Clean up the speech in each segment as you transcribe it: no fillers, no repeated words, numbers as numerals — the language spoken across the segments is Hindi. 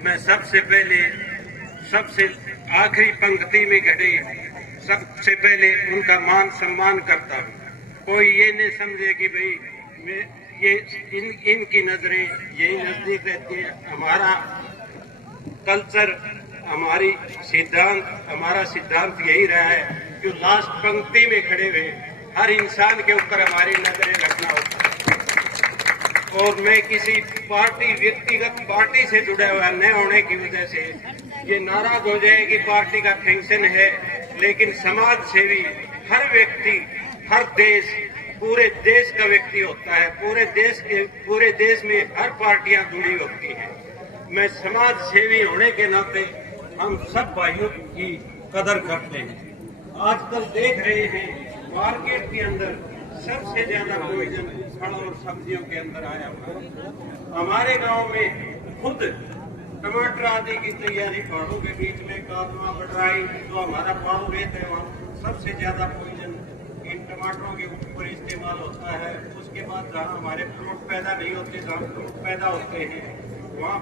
मैं सबसे पहले सबसे आखिरी पंक्ति में खड़े सबसे पहले उनका मान सम्मान करता हूँ। कोई ये नहीं समझे कि भाई ये इनकी नजरें यही नजदीक रहती है। हमारा कल्चर, हमारा सिद्धांत यही रहा है कि लास्ट पंक्ति में खड़े हुए हर इंसान के ऊपर हमारी नजरें रखना होता है। और मैं किसी व्यक्तिगत पार्टी से जुड़ा हुआ न होने की वजह से ये नाराज हो जाए कि पार्टी का फंक्शन है, लेकिन समाज सेवी हर व्यक्ति, हर देश, पूरे देश का व्यक्ति होता है। पूरे देश में हर पार्टियां जुड़ी होती हैं। मैं समाज सेवी होने के नाते हम सब भाइयों की कदर करते हैं। आजकल देख रहे हैं मार्केट के अंदर सबसे ज्यादा पॉइजन फल और सब्जियों के अंदर आया हुआ है। हमारे गांव में खुद टमाटर आदि की तैयारी पहाड़ों के बीच में कादमा बढ़ाई, जो हमारा पाल रेत है, वहाँ सबसे ज्यादा पॉइजन इन टमाटरों के ऊपर इस्तेमाल होता है। उसके बाद जहाँ हमारे फ्रूट पैदा नहीं होते, जहाँ फ्रूट पैदा होते हैं वहाँ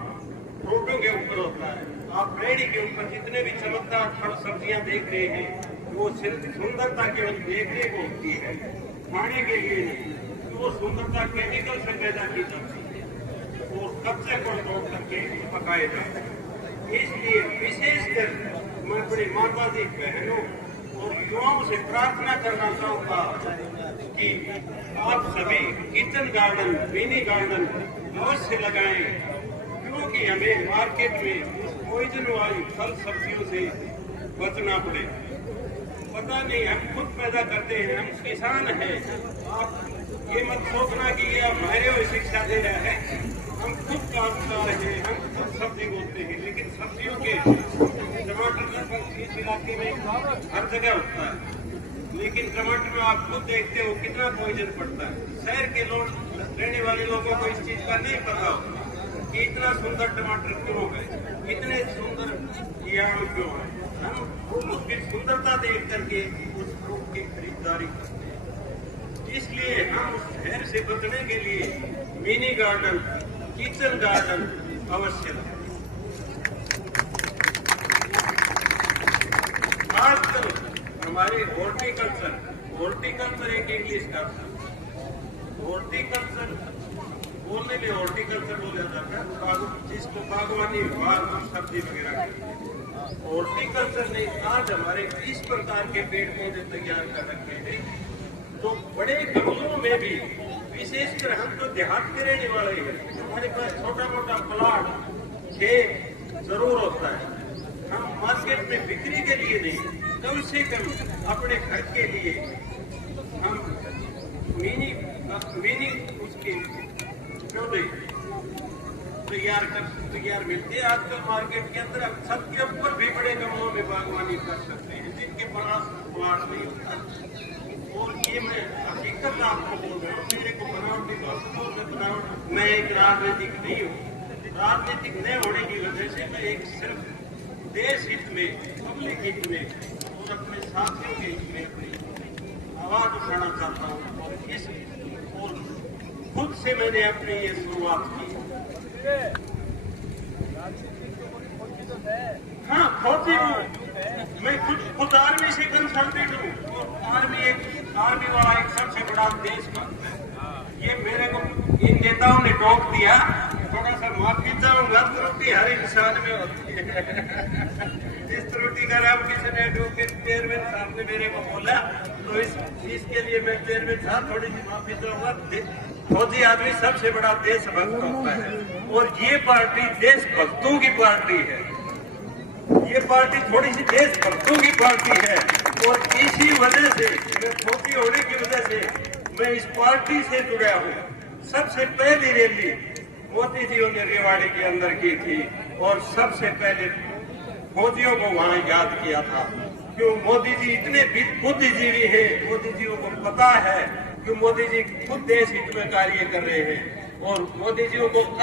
फ्रूटों के ऊपर होता है। आप रेडी के ऊपर जितने भी चमकदार फल सब्जियां देख रहे हैं, वो सिर्फ सुंदरता केवल देखने को होती है, खाने के लिए नहीं। तो वो सुंदरता केमिकल से पैदा की जाती है और कच्चे को तोड़ करके पकाए जाते हैं। इसलिए विशेषकर मैं अपनी माता जी, बहनों और युवाओं से प्रार्थना करना चाहूंगा कि आप सभी किचन गार्डन, मिनी गार्डन अवश्य लगाएं, क्योंकि हमें मार्केट में पॉइजन वाली फल सब्जियों से बचना पड़े। पता नहीं, हम खुद पैदा करते हैं, हम किसान हैं। आप ये मत सोचना कि ये आप हमारे हुए शिक्षा दे रहे हैं। हम खुद काम कर रहे हैं, हम खुद सब्जी बोलते हैं, लेकिन सब्जियों के टमाटर लगभग इस इलाके में हर जगह होता है। लेकिन टमाटर में आप खुद देखते हो कितना पॉइजन पड़ता है। शहर के लोग, रहने वाले लोगों को इस चीज का नहीं पता होता कि इतना सुंदर टमाटर क्यों हो गए, इतने सुंदर ये आम क्यों है। हम उसकी सुंदरता देख करके उस फ्रूट की खरीदारी करते हैं। इसलिए हम उस शहर से बचने के लिए मिनी गार्डन, किचन गार्डन अवश्य लगाएं। आजकल हमारे हॉर्टिकल्चर एक इंग्लिश का हॉर्टिकल्चर बोलने में हॉर्टिकल्चर बोल जाता था, जिसको बागवानी विभाग और सब्जी वगैरह। हॉर्टिकल्चर ने आज हमारे इस प्रकार के पेड़ पौधे तैयार कर रखे हैं, तो बड़े गमलों में भी, विशेषकर हम तो देहात के रहने वाले हैं, हमारे पास छोटा मोटा प्लाट 6 जरूर होता है। हम मार्केट में बिक्री के लिए नहीं, कम से कम अपने घर के लिए हम मिनी उसके पौधे तैयार मिलते हैं। आजकल मार्केट के अंदर हम छत के ऊपर भी बड़े गमलों में बागवानी कर सकते हैं, जिनके पास प्लाट नहीं होता। और ये मैं हकीकत आपको बोल रहा हूँ, मेरे को बनावटी बात, मैं एक राजनीतिक नहीं हूँ। राजनीतिक न होने की वजह से मैं एक सिर्फ देश हित में, पब्लिक हित में और अपने साथियों के हित में अपनी आवाज उठाना चाहता हूँ। और खुद से मैंने अपनी ये शुरुआत की। हाँ, फौजी हूँ मैं, खुद आर्मी से कंसल्टेंट हूँ। आर्मी वाला एक सबसे बड़ा देश का, ये मेरे को इन नेताओं ने टोक दिया। थोड़ा सा माफी चाहूंगा, त्रुटि हर इंसान में होती है। इस त्रुटि का नाम किसी ने एडवोकेट चेयरमैन साहब ने मेरे को बोला, तो इसके लिए मैं चेयरमैन साहब थोड़ी सी माफी चाहूंगा। फौजी आदमी सबसे बड़ा देशभक्त होता है, और ये पार्टी देशभक्तों की पार्टी है। ये पार्टी थोड़ी सी देशभक्तों की पार्टी है, और इसी वजह से, मैं फौजी होने की वजह से मैं इस पार्टी से जुड़ा हूँ। सबसे पहली रैली मोदी जी ने रेवाड़ी के अंदर की थी, और सबसे पहले फौजियों को वहां याद किया था। क्यों? मोदी जी इतने बुद्धिजीवी है, मोदी जी को पता है कि मोदी जी खुद देश हित में कार्य कर रहे हैं, और मोदी जी को